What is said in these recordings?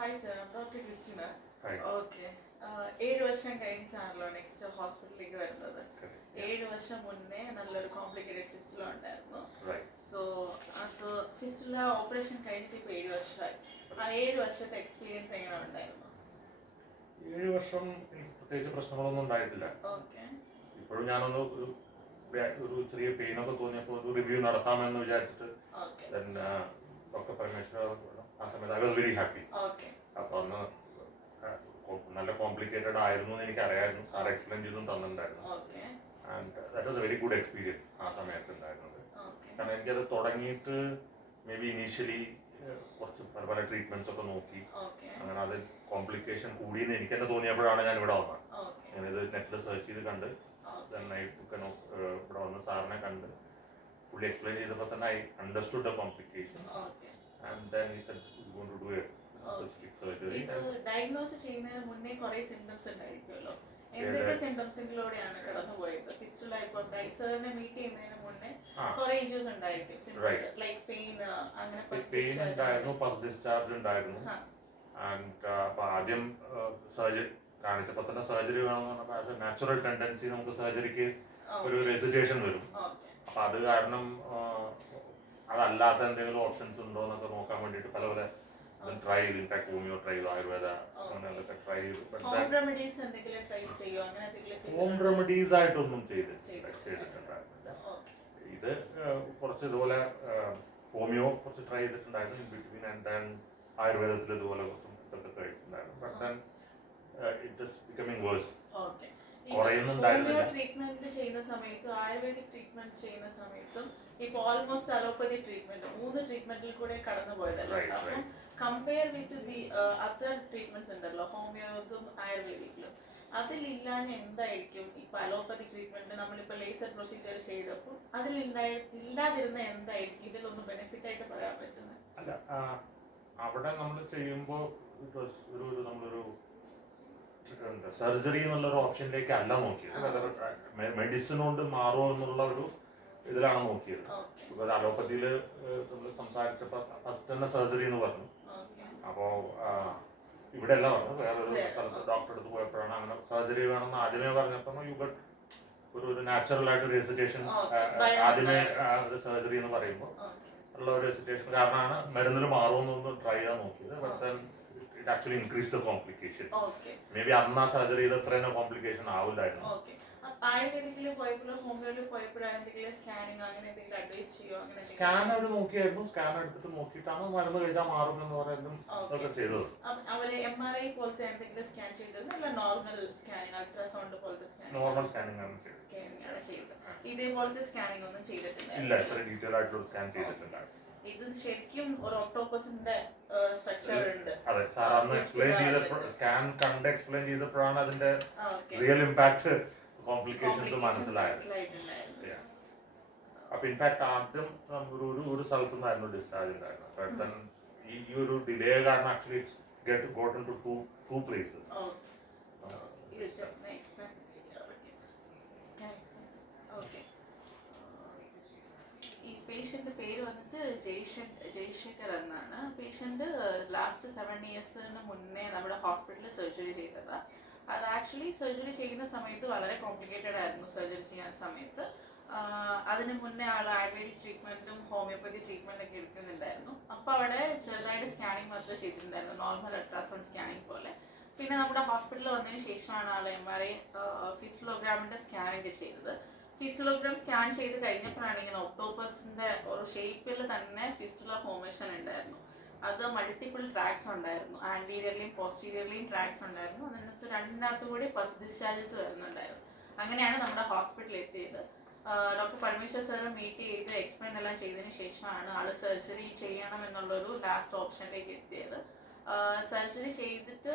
Hi sir, I'm Dr. Christina. Hi. Okay. 7 വർഷം കഴിഞ്ഞിട്ടാണല്ലോ next ഹോസ്പിറ്റലിലേക്ക് വരുന്നത്. 7 വർഷം മുന്നേ നല്ലൊരു കോംപ്ലിക്കേറ്റഡ് ഫിസ്റ്റുല ഉണ്ടായിരുന്നു. സോ അത് ഫിസ്റ്റുല ഓപ്പറേഷൻ കഴിഞ്ഞിട്ട് ഇപ്പോൾ 7 വർഷമായി. ആ 7 വർഷത്തെ എക്സ്പീരിയൻസ് എങ്ങനെ ഉണ്ടായിരുന്നു? 7 വർഷം എനിക്ക് പ്രത്യേകിച്ച് പ്രശ്നങ്ങളൊന്നും ഉണ്ടായിട്ടില്ല. ഇപ്പോഴും ഞാനൊന്ന് ഒരു ചെറിയ പെയിനൊക്കെ തോന്നിയപ്പോൾ ഒരു റിവ്യൂ നടത്താമെന്ന് വിചാരിച്ചിട്ട് ഡോക്ടർ പരമേശ്വര ആ സമയത്ത് ഐ വാസ് വെരി ഹാപ്പി. അപ്പൊ അന്ന് നല്ല കോംപ്ലിക്കേറ്റഡ് ആയിരുന്നു എന്ന് എനിക്ക് അറിയായിരുന്നു. സാർ എക്സ്പ്ലെയിൻ ചെയ്തും തന്നിട്ടുണ്ടായിരുന്നു. And that was A very good experience ആ സമയത്ത് ഉണ്ടായിരുന്നത്. കാരണം എനിക്കത് തുടങ്ങിയിട്ട് മേ ബി ഇനീഷ്യലി കുറച്ച് പല പല ട്രീറ്റ്മെന്റ്സ് ഒക്കെ നോക്കി അങ്ങനെ അത് കോംപ്ലിക്കേഷൻ കൂടിയെന്ന് എനിക്ക് തന്നെ തോന്നിയപ്പോഴാണ് ഞാൻ ഇവിടെ വന്നത്. ഞാനിത് നെറ്റിൽ സെർച്ച് ചെയ്ത് കണ്ട് ഇവിടെ വന്ന് സാറിനെ കണ്ട് പുള്ളി എക്സ്പ്ലെയിൻ ചെയ്തപ്പോൾ തന്നെ I understood the complications and then he said we going to do a specific surgery. ഇത് ഡയഗ്നോസ് ചെയ്യുന്നതിന് മുന്നേ കുറേ സിംപ്റ്റംസ് ഉണ്ടായിരിക്കുമല്ലോ. എന്തൊക്കെ സിംപ്റ്റംസിലൂടെയാണ് കടന്നുപോയത്? ഫിസ്റ്റുല ഇപ്പോൾ സാറിനെ മീറ്റ് ചെയ്യുന്നതിന് മുന്നേ കുറേ ഇഷ്യൂസ് ഉണ്ടായിരിക്കും. സിംപ്റ്റംസ് ലൈക്ക് പെയിൻ, അങ്ങനെ പെയിൻ ഉണ്ടായിരുന്നു, പസ് ഡിസ്ചാർജ് ഉണ്ടായിരുന്നു. ആൻഡ് അപ്പോൾ ആദ്യം സർജറി കാണിച്ചപ്പോൾ തന്നെ സർജറി വേണമെന്ന് പറഞ്ഞപ്പോൾ ആസ് എ നാച്ചുറൽ ടെൻഡൻസി നമുക്ക് സർജറിക്ക് ഒരു ഹെസിറ്റേഷൻ വരും. അപ്പം അത് കാരണം അതല്ലാത്ത എന്തെങ്കിലും ഓപ്ഷൻസ് ഉണ്ടോ എന്നൊക്കെ നോക്കാൻ വേണ്ടിയിട്ട് പല പല ട്രൈ ചെയ്തു. ഇൻഫാക്ട് ഹോമിയോ ട്രൈ ചെയ്തു, ആയുർവേദ അങ്ങനെയൊക്കെ ട്രൈ ചെയ്തു. ഹോം റെമഡീസ് ആയിട്ടൊന്നും ചെയ്തിട്ടുണ്ടായിരുന്നില്ല. ഇത് കുറച്ച് ഇതുപോലെ ഹോമിയോ കുറച്ച് ട്രൈ ചെയ്തിട്ടുണ്ടായിരുന്നു ഇൻ ബിറ്റ്വീൻ. ആൻഡ് ദെൻ ആയുർവേദത്തിൽ ഇതുപോലെ കുറച്ചും ഇതൊക്കെ കഴിച്ചിട്ടുണ്ടായിരുന്നു. But then it is becoming worse. Homeo treatment ചെയ്യുന്ന സമയത്തും ആയുർവേദിക് ട്രീറ്റ്മെന്റ് ചെയ്യുന്ന സമയത്തും ഇപ്പൊ ഓൾമോസ്റ്റ് അലോപ്പതി ട്രീറ്റ്മെന്റ് 3 ട്രീറ്റ്മെന്റിൽ കൂടെ കടന്നു പോയതല്ലേ. അപ്പം compare with the other treatments ഉണ്ടല്ലോ, ഹോമിയോക്കും ആയുർവേദിക്കിലും, അതിലില്ലാതെ എന്തായിരിക്കും ഇപ്പൊ അലോപ്പതി ട്രീറ്റ്മെന്റ് നമ്മളിപ്പോ ലേസർ പ്രൊസീജിയർ ചെയ്തപ്പോൾ ഇല്ലാതിരുന്ന എന്തായിരിക്കും ഇതിലൊന്നും ബെനിഫിറ്റ് ആയിട്ട് പറയാൻ പറ്റുന്നത്? അല്ല, അവിടെ നമ്മൾ ചെയ്യുമ്പോൾ നമ്മളൊരു സർജറി എന്നുള്ളൊരു ഓപ്ഷനിലേക്ക് അല്ല നോക്കിയത്. മെഡിസിൻ കൊണ്ട് മാറുമോ എന്നുള്ള ഒരു ഇതിലാണ് നോക്കിയത്. ബിക്കോസ് അലോപ്പതിയിൽ നമ്മൾ സംസാരിച്ചപ്പോൾ ഫസ്റ്റ് തന്നെ സർജറി എന്ന് പറഞ്ഞു. അപ്പോൾ ഇവിടെ അല്ല പറഞ്ഞു, വേറൊരു സ്ഥലത്ത് ഡോക്ടറെ അടുത്ത് പോയപ്പോഴാണ് അങ്ങനെ സർജറി വേണമെന്ന് ആദ്യമേ പറഞ്ഞപ്പോൾ യു ഗട്ട് ഒരു നാച്ചുറൽ ആയിട്ട് ഒരു ഹെസിറ്റേഷൻ. ആദ്യമേ ഒരു സർജറി എന്ന് പറയുമ്പോൾ ഉള്ള ഒരു ഹെസിറ്റേഷൻ കാരണമാണ് മരുന്നിൽ മാറുമെന്നൊന്ന് ട്രൈ ചെയ്യാൻ നോക്കിയത്. But then it actually increased the complication. Maybe അന്ന് സർജറി ചെയ്ത് അത്രയും കോംപ്ലിക്കേഷൻ ആവില്ലായിരുന്നു. സ്കാൻ അവർ നോക്കിയായിരുന്നു. സ്കാൻ എടുത്തിട്ട് നോക്കിയിട്ടാണ് മരുന്ന് കഴിച്ചാൽ മാറും എന്ന് പറയുന്നതും അതൊക്കെ ചെയ്തത്. നോർമൽ സ്കാനിങ് ആണ് ചെയ്തത്. ഇതേപോലത്തെ സ്കാനിങ് ഒന്നും ചെയ്തിട്ടില്ല. ഇല്ല, ഇത്ര ഡീറ്റെയിൽ ആയിട്ടുള്ള സ്കാൻ ചെയ്തിട്ടുണ്ടായിരുന്നു. ഇത് ശരിക്കും ഒരു ഒക്ടോപസിന്റെ സ്ട്രക്ചർ ഉണ്ട്. അതെ, സാർ അന്ന് എക്സ്പ്ലെയിൻ ചെയ്തപ്പോൾ സ്കാൻ കണ്ട് എക്സ്പ്ലെയിൻ ചെയ്തപ്പോഴാണ് അതിന്റെ റിയൽ ഇമ്പാക്ട് കോംപ്ലിക്കേഷൻസ് മനസ്സിലായത്. അപ്പൊ ഇൻഫാക്ട് ആദ്യം ഒരു സ്ഥലത്തു നിന്നായിരുന്നു ഡിസ്ചാർജ് ഉണ്ടായിരുന്നത്. ഈ ഒരു ഡിലേ കാരണം actually it's gotten to two places. ഈ പേഷ്യൻ്റെ പേര് വന്നിട്ട് ജയ്ശേഖർ എന്നാണ്. പേഷ്യൻ്റ് ലാസ്റ്റ് 7 ഇയേഴ്സിന് മുന്നേ നമ്മുടെ ഹോസ്പിറ്റലിൽ സർജറി ചെയ്തതാണ്. അത് ആക്ച്വലി സർജറി ചെയ്യുന്ന സമയത്ത് വളരെ കോംപ്ലിക്കേറ്റഡ് ആയിരുന്നു. സർജറി ചെയ്യുന്ന സമയത്ത് അതിന് മുന്നേ ആൾ ആയുർവേദിക് ട്രീറ്റ്മെൻറ്റും ഹോമിയോപ്പതി ട്രീറ്റ്മെൻറ്റൊക്കെ എടുക്കുന്നുണ്ടായിരുന്നു. അപ്പോൾ അവിടെ ചെറുതായിട്ട് സ്കാനിങ് മാത്രമേ ചെയ്തിട്ടുണ്ടായിരുന്നു, നോർമൽ അൾട്രാസൗണ്ട് സ്കാനിങ് പോലെ. പിന്നെ നമ്മുടെ ഹോസ്പിറ്റലിൽ വന്നതിന് ശേഷമാണ് ആൾ MRI ഫിസിയോഗ്രാമിൻ്റെ സ്കാനൊക്കെ ചെയ്തത്. ഫിസ്റ്റുലോഗ്രാം സ്കാൻ ചെയ്ത് കഴിഞ്ഞപ്പോഴാണ് ഇങ്ങനെ ഒക്ടോപസിന്റെ ഒരു ഷേപ്പിൽ തന്നെ ഫിസ്റ്റുല ഫോർമേഷൻ ഉണ്ടായിരുന്നു. അത് മൾട്ടിപ്പിൾ ട്രാക്സ് ഉണ്ടായിരുന്നു, ആന്റീരിയർലിയും പോസ്റ്റീരിയർലിയും ട്രാക്സ് ഉണ്ടായിരുന്നു. അതിനകത്ത് രണ്ടിനകത്ത് കൂടി പസ് ഡിസ്ചാർജസ് വരുന്നുണ്ടായിരുന്നു. അങ്ങനെയാണ് നമ്മുടെ ഹോസ്പിറ്റലിൽ എത്തിയത്. ഡോക്ടർ പരമേശ്വർ സാറ് മീറ്റ് ചെയ്ത് എക്സ്പ്ലെയിൻ എല്ലാം ചെയ്തതിന് ശേഷമാണ് ആൾ സർജറി ചെയ്യണം എന്നുള്ളൊരു ലാസ്റ്റ് ഓപ്ഷനിലേക്ക് എത്തിയത്. സർജറി ചെയ്തിട്ട്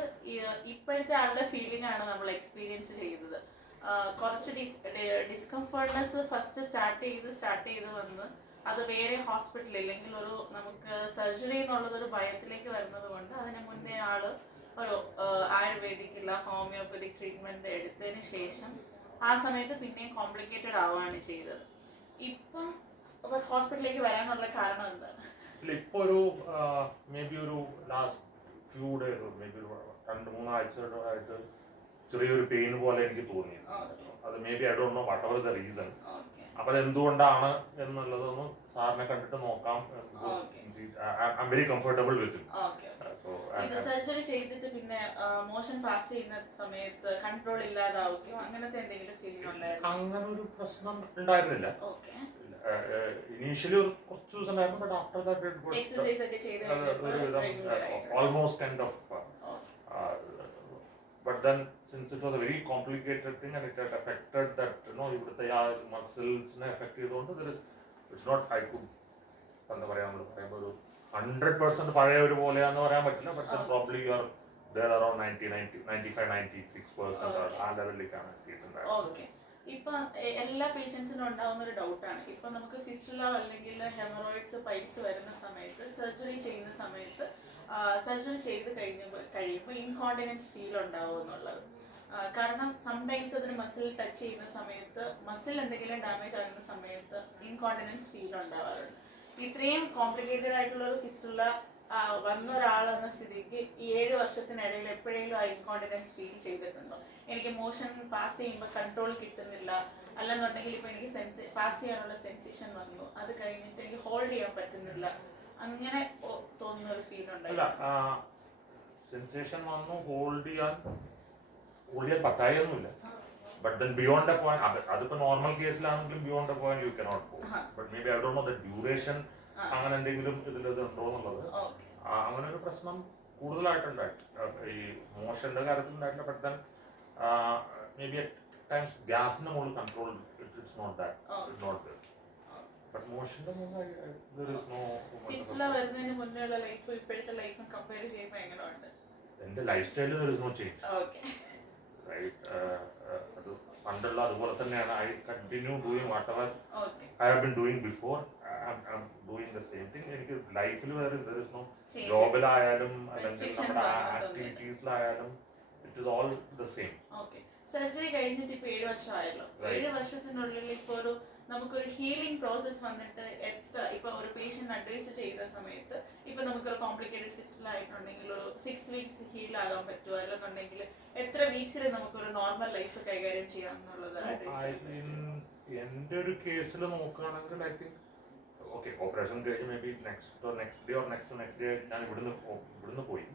ഇപ്പോഴത്തെ ആളുടെ ഫീലിംഗ് ആണ് നമ്മൾ എക്സ്പീരിയൻസ് ചെയ്തത്. കുറച്ച് ഡിസ്കംഫർട്ട്നെസ് ഫസ്റ്റ് സ്റ്റാർട്ട് ചെയ്ത് വന്ന് അത് വേറെ ഹോസ്പിറ്റലിൽ ഇല്ലെങ്കിൽ ഒരു നമുക്ക് സർജറി എന്നുള്ളതൊരു ഭയത്തിലേക്ക് വരുന്നത് കൊണ്ട് അതിന് മുന്നേ ആള് ഒരു ആയുർവേദിക്കില്ല ഹോമിയോപ്പതിക് ട്രീറ്റ്മെന്റ് എടുത്തതിന് ശേഷം ആ സമയത്ത് പിന്നെയും കോംപ്ലിക്കേറ്റഡ് ആവുകയാണ് ചെയ്തത്. ഇപ്പം ഹോസ്പിറ്റലിലേക്ക് വരാനുള്ള കാരണം എന്താണ്? ഇപ്പൊ ഒരു മേ ബി ഒരു last few day maybe 2-3 ആഴ്ചയായിട്ട് ചെറിയൊരു പെയിൻ പോലെ എനിക്ക് തോന്നി. അത് may be I don't know whatever the reason. അപ്പൊ അത് എന്തുകൊണ്ടാണ് എന്നുള്ളതൊന്ന് സാറിനെ കണ്ടിട്ട് നോക്കാം. I am very comfortable with ഇത് സർജറി ചെയ്തിട്ട് പിന്നെ മോഷൻ പാസ് ചെയ്യുന്ന സമയത്ത് കൺട്രോൾ ഇല്ലാതാവുകയോ അങ്ങനത്തെ എന്തെങ്കിലും ഫീലിംഗ് ഉണ്ടായിരുന്നു? അങ്ങനെ ഒരു പ്രശ്നം ഉണ്ടായിരുന്നില്ല. ഇനീഷ്യലി ഒരു കുറച്ച് ദിവസം ഉണ്ടായിരുന്നു. ബട്ട് ആഫ്റ്റർ ദാറ്റ് എക്സസൈസ് ഒക്കെ ചെയ്ത് almost kind of. But then, since it was a very complicated thing and it had affected that, ഇവിടുത്തെ ആ മസിൽസിനെ എഫക്ട് ചെയ്തുകൊണ്ട് it's not I could എന്താ പറയാ നമ്മൾ പറയുമ്പോൾ ഒരു 100% പഴയ ഒരു പോലെയാന്ന് പറയാൻ പറ്റില്ല. But then probably you are there around 95-96% ആ ലെവലിലേക്കാണ് എത്തിയിട്ടുണ്ടായിരുന്നത്. ഇപ്പൊ എല്ലാ പേഷ്യൻസിനും ഉണ്ടാവുന്ന ഒരു ഡൗട്ടാണ്, ഇപ്പൊ നമുക്ക് ഫിസ്റ്റുല അല്ലെങ്കിൽ ഹെമറോയിഡ്സ് പൈൽസ് വരുന്ന സമയത്ത് സർജറി ചെയ്യുന്ന സമയത്ത് സർജറി ചെയ്ത് കഴിയുമ്പോൾ ഇൻകോണ്ടിനൻസ് ഫീൽ ഉണ്ടാവും എന്നുള്ളത്. കാരണം സംടൈംസ് അതിന് മസിൽ ടച്ച് ചെയ്യുന്ന സമയത്ത് മസിൽ എന്തെങ്കിലും ഡാമേജ് ആകുന്ന സമയത്ത് ഇൻകോണ്ടിനൻസ് ഫീൽ ഉണ്ടാവാറുണ്ട്. ഇത്രയും കോംപ്ലിക്കേറ്റഡ് ആയിട്ടുള്ള ഒരു ഫിസ്റ്റുല വന്ന ഒരാളെന്ന സ്ഥിതിക്ക് ഈ 7 വർഷത്തിനിടയിൽ എപ്പോഴെങ്കിലും ആ ഇൻകോണ്ടിനൻസ് ഫീൽ ചെയ്തിട്ടുണ്ടോ? എനിക്ക് മോഷൻ പാസ് ചെയ്യുമ്പോൾ കൺട്രോൾ കിട്ടുന്നില്ല, അല്ലെന്നുണ്ടെങ്കിൽ ഇപ്പൊ എനിക്ക് പാസ് ചെയ്യാനുള്ള സെൻസേഷൻ വന്നു, അത് കഴിഞ്ഞിട്ട് എനിക്ക് ഹോൾഡ് ചെയ്യാൻ പറ്റുന്നില്ല, അങ്ങനെ തോന്നുന്ന ഒരു ഫീൽ ഉണ്ടായില്ല? സെൻസേഷൻ വന്നു, ഹോൾഡ് ചെയ്യാൻ പറ്റായൊന്നുമില്ല. But then beyond a point, അതിപ്പോ നോർമൽ കേസിലാണെങ്കിലും beyond a point you cannot go. But may B I don't know the duration അങ്ങനെ എന്തെങ്കിലും ഇതിൽ ഉണ്ടോ എന്നുള്ളത്. അങ്ങനെ ഒരു പ്രശ്നം കൂടുതലായിട്ടുണ്ടായി ഈ മോഷന്റെ കാര്യത്തിൽ ഉണ്ടായിട്ടില്ല. But then may be at times ഗ്യാസിന്റെ മുകളിൽ control it's not that not there. ബട്ട് മോഷന്റെ മുകളിൽ there is no. ഫിസ്റ്റുല വരുന്നതിന് മുന്നേയുള്ള ലൈഫ് ഇപ്പോഴത്തെ ലൈഫും കമ്പയർ ചെയ്യുമ്പോൾ എങ്ങനെയുണ്ട്? എന്റെ ലൈഫ് സ്റ്റൈലിൽ there is no change. Right, അത് പണ്ടുള്ള അതുപോലെ തന്നെയാണ്. I continue doing whatever I have been doing before. I'm doing the same thing. എനിക്ക് ലൈഫിൽ there is no ജോബിലായാലും അല്ലെങ്കിൽ നമ്മുടെ ആക്ടിവിറ്റീസിലായാലും it is all the same. Surgery കഴിഞ്ഞിട്ട് ഇപ്പൊ 7 വർഷമായല്ലോ. 7 വർഷത്തിനുള്ളിൽ ഇപ്പൊ നമുക്കൊരു ഹീലിംഗ് പ്രോസസ് വന്നിട്ട് എത്ര, ഇപ്പൊ ഒരു പേഷ്യന്റ് അഡ്വൈസ് ചെയ്ത സമയത്ത് ഇപ്പൊ നമുക്കൊരു കോംപ്ലിക്കേറ്റഡ് ഫിസ്റ്റുല ആയിട്ടുണ്ടെങ്കിൽ ഒരു 6 വീക്സ് ഹീൽ ആകാൻ പറ്റുമോ, അല്ലെന്നുണ്ടെങ്കിൽ എത്ര വീക്സിൽ നമുക്കൊരു നോർമൽ ലൈഫ് കൈകാര്യം ചെയ്യാം എന്നുള്ളത് എന്റെ ഒരു കേസിൽ നോക്കുകയാണെങ്കിൽ ഐ തിങ്ക് ഓക്കെ, ഓപ്പറേഷൻ കഴിഞ്ഞ് മേ ബി നെക്സ്റ്റ് ഡേ ഞാൻ ഇവിടുന്ന് പോയി.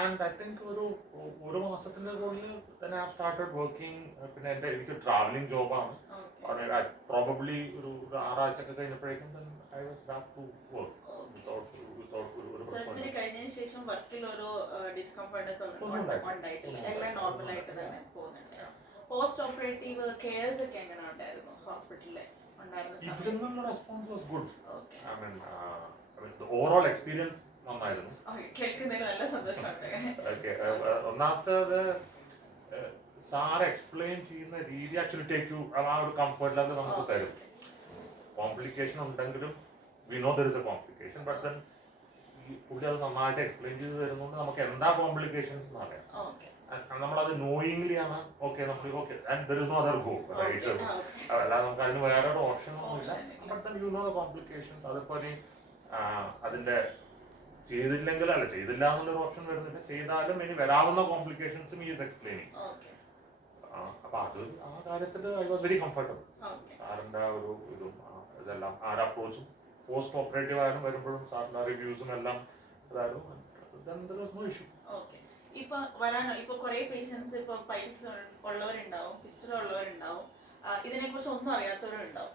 ആൻഡ് ഐ തിങ്ക് ഒരു മാസത്തിന്റെ ഉള്ളിൽ തന്നെ ഐ സ്റ്റാർട്ടഡ് വർക്കിംഗ്. പിന്നെ എനിക്ക് ട്രാവലിംഗ് ജോബാണ്. പ്രോബബ്ലി ഒരു 6 ആഴ്ചയൊക്കെ കഴിഞ്ഞപ്പോഴേക്കും I was back to work without surgery കഴിഞ്ഞതിന് ശേഷം വർക്കിൽ ഒരു ഡിസ്കംഫർട്ട്സ് ഉണ്ടായിട്ടില്ല, എല്ലാം നോർമൽ ആയിട്ട് തന്നെ പോകുന്നുണ്ട്. പോസ്റ്റ് ഓപ്പറേറ്റീവ് കെയർസ് ഒക്കെ എങ്ങനെ ഉണ്ടായിരുന്നു ഹോസ്പിറ്റലിൽ? ഇവിടുന്നുള്ള response was good. I mean the overall experience നന്നായിരുന്നു. കേൾക്കുന്നതിൽ നല്ല സന്തോഷമുണ്ട്. ഓക്കെ, ഒന്നാമത്തേത് സാർ എക്സ്പ്ലെയിൻ ചെയ്യുന്ന രീതി ആക്ച്വലി ടേക്ക് യു ആ ഒരു കംഫർട്ട് ലെവൽ നമുക്ക് തരും. കോംപ്ലിക്കേഷൻ ഉണ്ടെങ്കിലും we know there is A complication, but then ഈ പുള്ളി അത് നന്നായിട്ട് എക്സ്പ്ലെയിൻ ചെയ്ത് തരുന്നുണ്ട്. നമുക്ക് എന്താ കോംപ്ലിക്കേഷൻസ് എന്ന് അറിയാം. നമ്മളത് നോയിങ്ലി ആണ്. ഓക്കെ, നമുക്ക് okay and there is no other go, right? അല്ലാതെ നമുക്ക് അതിന് വേറെ ഒരു ഓപ്ഷൻ ഒന്നുമില്ല. But then you know the complications. അതിപ്പോൾ അതിന്റെ ചെയ്തില്ലെങ്കിൽ ചെയ്തില്ല എന്നുള്ളൊരു ഓപ്ഷൻ വരുന്നില്ല. ചെയ്താലും ഇനി വരാവുന്ന കോംപ്ലിക്കേഷൻസും ഈസ് എക്സ്പ്ലെയിനിങ്. അപ്പൊ അത് ആ കാര്യത്തിൽ ഐ വാസ് വെരി കംഫർട്ടബിൾ. സാറിന്റെ ഒരു ഇതെല്ലാം ആ അപ്രോച്ചും പോസ്റ്റ് ഓപ്പറേറ്റീവ് ആയാലും വരുമ്പോഴും സാറിന്റെ റിവ്യൂസും എല്ലാം ഇതായിരുന്നു. No issue. ഇപ്പൊ കുറെ പേഷ്യൻസ് ഇപ്പൊ പൈൽസ് ഉള്ളവരുണ്ടാവും, ഫിസ്റ്റുല ഉള്ളവരുണ്ടാവും, ഇതിനെ കുറിച്ച് ഒന്നും അറിയാത്തവരുണ്ടാവും.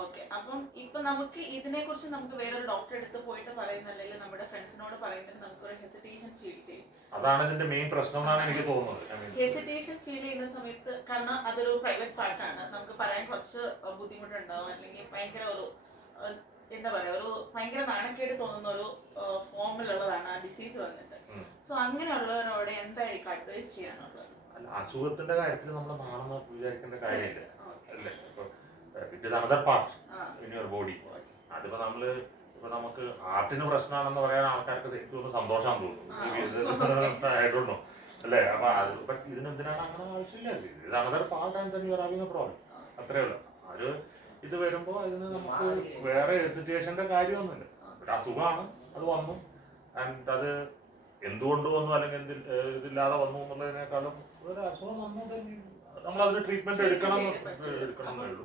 ഓക്കെ, അപ്പം ഇപ്പൊ നമുക്ക് ഇതിനെ കുറിച്ച് നമുക്ക് വേറൊരു ഡോക്ടറെ അടുത്ത് പോയിട്ട് പറയുന്ന അല്ലെങ്കിൽ നമ്മുടെ ഫ്രണ്ട്സിനോട് പറയുന്നതിന് നമുക്കൊരു ഹെസിറ്റേഷൻ ഫീൽ ചെയ്യും. അതാണ് ഇതിന്റെ മെയിൻ പ്രശ്നം എന്നാണ് എനിക്ക് തോന്നുന്നത്. ഹെസിറ്റേഷൻ ഫീൽ ചെയ്യുന്ന സമയത്ത്, കാരണം അതൊരു പ്രൈവറ്റ് പാർട്ടാണ്, നമുക്ക് പറയാൻ കുറച്ച് ബുദ്ധിമുട്ടുണ്ടാവും, അല്ലെങ്കിൽ ഭയങ്കര ഒരു എന്താ പറയാ, ഒരു ഭയങ്കര നാണക്കേട് തോന്നുന്ന ഒരു ഫോമിലുള്ളതാണ് ആ ഡിസീസ് വന്നിട്ട്. സോ അങ്ങനെയുള്ളവരോട് എന്തായിരിക്കും അഡ്വൈസ് ചെയ്യാനുള്ളത്? അസുഖത്തിന്റെ കാര്യത്തിൽ നമ്മൾ നാണെന്ന് വിചാരിക്കേണ്ട കാര്യമില്ല. It is another part in your body. അതിപ്പോ നമ്മള് ഇപ്പൊ നമുക്ക് ഹാർട്ടിന് പ്രശ്നമാണെന്ന് പറയാൻ ആൾക്കാർക്ക് എനിക്ക് തോന്നുന്നു സന്തോഷം തോന്നുന്നു. ഐ ഡോണ്ട് നോ, അല്ലേ? അപ്പൊ ബട്ട് ഇതിനെന്തിനാണ് അങ്ങനെ ആവശ്യമില്ല. ഇത് another part and then you are having A problem. അത്രേ ഉള്ളൂ. അത് ഇത് വരുമ്പോ അതിന് നമുക്ക് വേറെ ഹെസിറ്റേഷന്റെ കാര്യമൊന്നുമില്ല. അസുഖമാണ്, അത് വന്നു. ആൻഡ് അത് എന്തുകൊണ്ട് വന്നു അല്ലെങ്കിൽ ഇതില്ലാതെ വന്നു എന്നുള്ളതിനേക്കാളും ഒരു അസുഖം വന്നു നമ്മൾ അതിന് ട്രീറ്റ്മെന്റ് എടുക്കണം.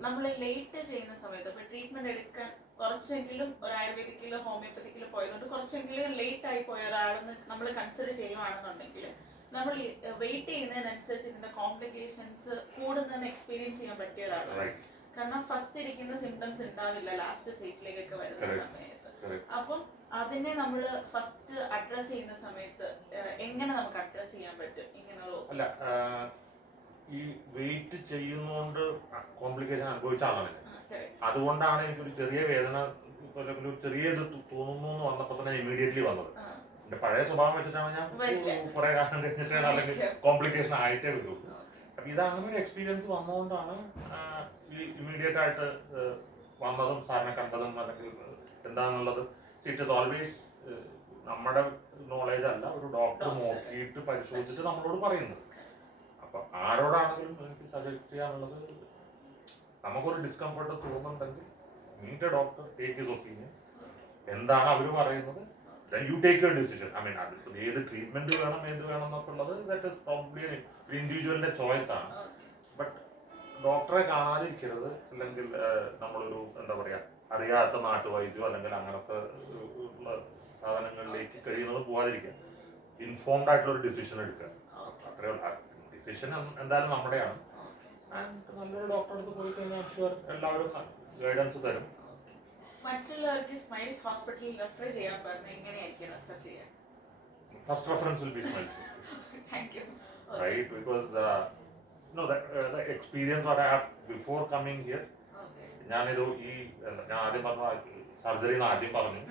നമ്മൾ ലേറ്റ് ചെയ്യുന്ന സമയത്ത് ഇപ്പൊ ട്രീറ്റ്മെന്റ് എടുക്കാൻ കുറച്ചെങ്കിലും ഒരു ആയുർവേദിക്കിലോ ഹോമിയോപ്പതിക്കിലോ പോയതുകൊണ്ട് കുറച്ചെങ്കിലും ലേറ്റ് ആയി പോയ ഒരാളെന്ന് നമ്മൾ കൺസിഡർ ചെയ്യുവാണെന്നുണ്ടെങ്കിൽ നമ്മൾ വെയിറ്റ് ചെയ്യുന്നതിനനുസരിച്ച് ഇതിന്റെ കോംപ്ലിക്കേഷൻസ് കൂടുന്നതെന്ന് എക്സ്പീരിയൻസ് ചെയ്യാൻ പറ്റിയ ഒരാളാണ്. കാരണം ഫസ്റ്റ് ഇരിക്കുന്ന സിംറ്റംസ് ഉണ്ടാവില്ല ലാസ്റ്റ് സ്റ്റേജിലേക്കൊക്കെ വരുന്ന സമയത്ത്. അപ്പം അതിനെ നമ്മൾ ഫസ്റ്റ് അഡ്രസ് ചെയ്യുന്ന സമയത്ത് എങ്ങനെ നമുക്ക് അഡ്രസ് ചെയ്യാൻ പറ്റും ഇങ്ങനെയുള്ള ഈ വെയിറ്റ് ചെയ്യുന്നോണ്ട് കോംപ്ലിക്കേഷൻ അനുഭവിച്ച ആളാണ്. അതുകൊണ്ടാണ് എനിക്കൊരു ചെറിയ വേദന ഒരു ചെറിയ ഇത് തോന്നുന്നു എന്ന് വന്നപ്പോ തന്നെ ഇമീഡിയറ്റ്ലി വന്നത്. എന്റെ പഴയ സ്വഭാവം വെച്ചിട്ടാണ് ഞാൻ കുറെ കാലം കഴിഞ്ഞിട്ടാണ് അല്ലെങ്കിൽ കോംപ്ലിക്കേഷൻ ആയിട്ടേ വരൂ. അപ്പൊ ഇത് അങ്ങനെ ഒരു എക്സ്പീരിയൻസ് വന്നതുകൊണ്ടാണ് ഈ ഇമീഡിയറ്റ് ആയിട്ട് വന്നതും സാറിനെ കണ്ടതും അല്ലെങ്കിൽ എന്താന്നുള്ളത്. ഇറ്റ് ഇസ് ഓൾവേസ് നമ്മുടെ നോളേജ് അല്ല, ഒരു ഡോക്ടർ നോക്കിയിട്ട് പരിശോധിച്ചിട്ട് നമ്മളോട് പറയുന്നത്. അപ്പൊ ആരോടാണെങ്കിലും എനിക്ക് സജസ്റ്റ് ചെയ്യാനുള്ളത്, നമുക്കൊരു ഡിസ്കംഫർട്ട് തോന്നുന്നുണ്ടെങ്കിൽ meet a doctor, take his opinion, എന്താണ് അവർ പറയുന്നത്, then you take your decision. I mean, ഏത് ട്രീറ്റ്മെന്റ് വേണം ഏത് വേണം എന്നൊക്കെ ഉള്ളത് ദാറ്റ് ഇസ് പ്രോബബ്ലി ഇൻഡിവിജ്വലിന്റെ ചോയ്സ് ആണ്. ബട്ട് ഡോക്ടറെ കാണാതിരിക്കരുത്, അല്ലെങ്കിൽ നമ്മളൊരു എന്താ പറയാ അറിയാത്ത നാട്ടുവൈദ്യോ അല്ലെങ്കിൽ അങ്ങനത്തെ സാധനങ്ങളിലേക്ക് കഴിയുന്നത് പോകാതിരിക്കുക. ഇൻഫോംഡ് ആയിട്ടുള്ള ഒരു ഡിസിഷൻ എടുക്കുക. അത്രയുള്ള ഡിസിഷൻ എന്തായാലും നമ്മുടെയാണ്. ആൻഡ് നല്ലൊരു ഡോക്ടറെ അടുത്ത് പോയി കഴിഞ്ഞാൽ ഷുവർ എല്ലാവരും ഗൈഡൻസ് തരും. മറ്റുള്ളവർക്ക് സ്മൈൽസ് ഹോസ്പിറ്റലിൽ റെഫർ ചെയ്യാൻ പറഞ്ഞാൽ എങ്ങനെയായിരിക്കും റെഫർ ചെയ്യാൻ? First reference will be Smiles. Thank you. Right, because the experience what I have before coming here. ഞാനിത് ഞാൻ ആദ്യം പറഞ്ഞ സർജറി ആദ്യം പറഞ്ഞു,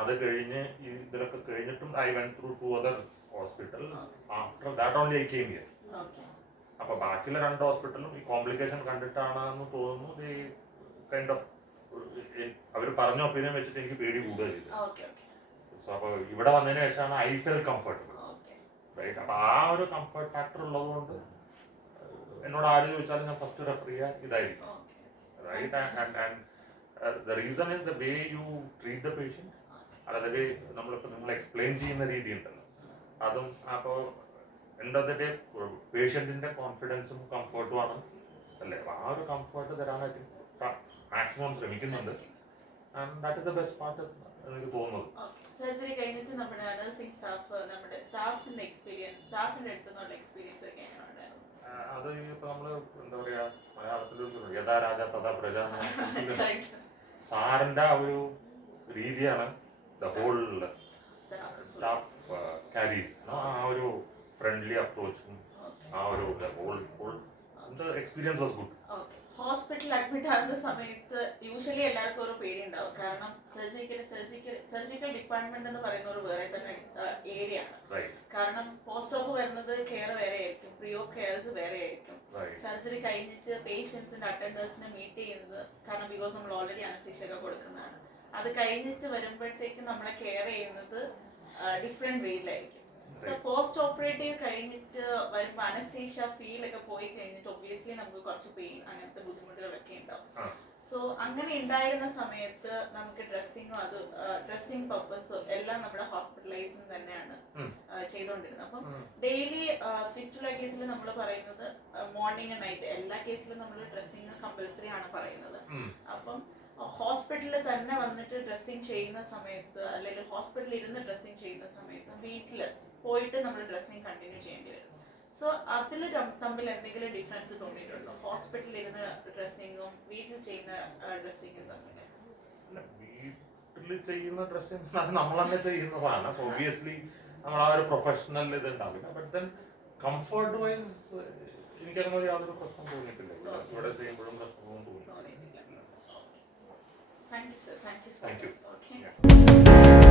അത് കഴിഞ്ഞ് ഇതിലൊക്കെ കഴിഞ്ഞിട്ടും I went through 2 other hospitals. After that only I came here. അപ്പൊ ബാക്കിയുള്ള 2 ഹോസ്പിറ്റലും ഈ കോംപ്ലിക്കേഷൻ കണ്ടിട്ടാണെന്ന് തോന്നുന്നു. കൈൻഡ് ഓഫ് അവർ പറഞ്ഞ ഒപ്പീനിയൻ വെച്ചിട്ട് എനിക്ക് പേടി കൂടുക ചെയ്തു. സോ അപ്പൊ ഇവിടെ വന്നതിന് ശേഷമാണ് ഐ ഫെൽ കംഫർട്ടബിൾ. റൈറ്റ്, അപ്പൊ ആ ഒരു കംഫർട്ട് ഫാക്ടർ ഉള്ളത് കൊണ്ട് എന്നോട് ആര് ചോദിച്ചാലും ഞാൻ ഫസ്റ്റ് റെഫർ ചെയ്യുക ഇതായിരിക്കും. Right, and the reason is the way you treat the patient, അല്ലാതെ വേ നമ്മളിപ്പോൾ നിങ്ങൾ എക്സ്പ്ലെയിൻ ചെയ്യുന്ന രീതി ഉണ്ടല്ലോ അതും. അപ്പോൾ എൻഡ് ഓഫ് ദ ഡേ പേഷ്യന്റിന്റെ കോൺഫിഡൻസും കംഫർട്ടും ആണ് അല്ലേ. ആ ഒരു കംഫർട്ട് തരാനായിട്ട് മാക്സിമം ശ്രമിക്കുന്നുണ്ട്. And that is the best part എനിക്ക് തോന്നുന്നത്. സർജറി കഴിഞ്ഞിട്ട് നമ്മുടെ നഴ്സിംഗ് സ്റ്റാഫ്, നമ്മുടെ സ്റ്റാഫിന്റെ എക്സ്പീരിയൻസ്, സ്റ്റാഫിന്റെ അടുത്തുള്ള എക്സ്പീരിയൻസ് ഒക്കെ എങ്ങനെയാണ്? അത് ഇപ്പൊ നമ്മള് എന്താ പറയാ മലയാളത്തിൽ യഥാ രാജ തഥാ പ്രജ സാറിന്റെ ആ ഒരു രീതിയാണ് ദ ഹോൾ സ്റ്റാഫ് ക്യാരീസ്. ആ ഒരു ഫ്രണ്ട്ലി അപ്രോച്ചും ആ ഒരു ഹോൾ എക്സ്പീരിയൻസ് വാസ് ഗുഡ്. ഹോസ്പിറ്റലിൽ അഡ്മിറ്റ് ആകുന്ന സമയത്ത് യൂഷ്വലി എല്ലാവർക്കും ഒരു പേടി ഉണ്ടാവും. കാരണം സർജിക്കൽ ഡിപ്പാർട്ട്മെന്റ് എന്ന് പറയുന്ന ഒരു വേറെ തന്നെ ഏരിയ ആണ്. കാരണം പോസ്റ്റ് ഓപ്പ് വരുന്നത് കെയർ വേറെ ആയിരിക്കും, പ്രിയോ കെയർസ് വേറെ ആയിരിക്കും. സർജറി കഴിഞ്ഞിട്ട് പേഷ്യൻസിന്റെ അറ്റൻഡേഴ്സിനെ മീറ്റ് ചെയ്യുന്നത്, കാരണം ബിക്കോസ് നമ്മൾ ഓൾറെഡി അനസ്തീഷ്യ കൊടുക്കുന്നതാണ്, അത് കഴിഞ്ഞിട്ട് വരുമ്പോഴത്തേക്ക് നമ്മളെ കെയർ ചെയ്യുന്നത് ഡിഫറെന്റ് വേയിലായിരിക്കും. സോ പോസ്റ്റ് ഓപ്പറേറ്റീവ് കഴിഞ്ഞിട്ട് വരുമ്പോൾ അനസ്തീഷ്യ ഫീൽ ഒക്കെ പോയി കഴിഞ്ഞിട്ട് ഒബ്വിയസ്ലി നമുക്ക് കുറച്ച് പെയിൻ അങ്ങനത്തെ ബുദ്ധിമുട്ടുകളൊക്കെ ഉണ്ടാവും. സോ അങ്ങനെ ഉണ്ടായിരുന്ന സമയത്ത് നമുക്ക് ഡ്രസ്സിങ്ങും അത് ഡ്രസ്സിങ് പർപ്പസും എല്ലാം നമ്മുടെ ഹോസ്പിറ്റലൈസിങ് തന്നെയാണ് ചെയ്തുകൊണ്ടിരുന്നത്. അപ്പം ഡെയിലി ഫിസ്റ്റുല കേസിൽ നമ്മൾ പറയുന്നത് മോർണിംഗ് നൈറ്റ് എല്ലാ കേസിലും നമ്മൾ ഡ്രസ്സിങ് കമ്പൽസറി ആണ് പറയുന്നത്. അപ്പം ഹോസ്പിറ്റലിൽ തന്നെ വന്നിട്ട് ഡ്രസ്സിങ് ചെയ്യുന്ന സമയത്ത് അല്ലെങ്കിൽ ഹോസ്പിറ്റലിൽ ഇരുന്ന് ഡ്രസ്സിങ് ചെയ്യുന്ന സമയത്ത് വീട്ടിൽ പോയിട്ട് നമ്മൾ ഡ്രസ്സിങ് കണ്ടിന്യൂ ചെയ്യേണ്ടി വരും. സോ അതിൽ തമ്മിൽ എന്തെങ്കിലും ഡിഫറൻസ് തോന്നിയിട്ടുണ്ടോ ഹോസ്പിറ്റലിൽ ഇരുന്ന് ഡ്രസ്സിങ്ങും വീട്ടിൽ ചെയ്യുന്ന ഡ്രസ്സിങ്ങും തമ്മിൽ? വീട്ടിൽ ചെയ്യുന്ന ഡ്രസ്സിങ് അത് നമ്മൾ തന്നെ ചെയ്യുന്നതാണ്. സോ ഒബ്വിയസ്ലി നമ്മൾ ആ ഒരു പ്രൊഫഷണൽ ഇത് ഉണ്ടാവില്ല. ബട്ട് ദെൻ കംഫർട്ട് വൈസ് എനിക്കങ്ങനെ യാതൊരു പ്രശ്നം തോന്നിയിട്ടില്ല. ഇവിടെ ചെയ്യുമ്പോഴും പ്രശ്നമൊന്നും തോന്നിയിട്ടില്ല. Thank you, sir. Thank you so much. Thank you. Okay.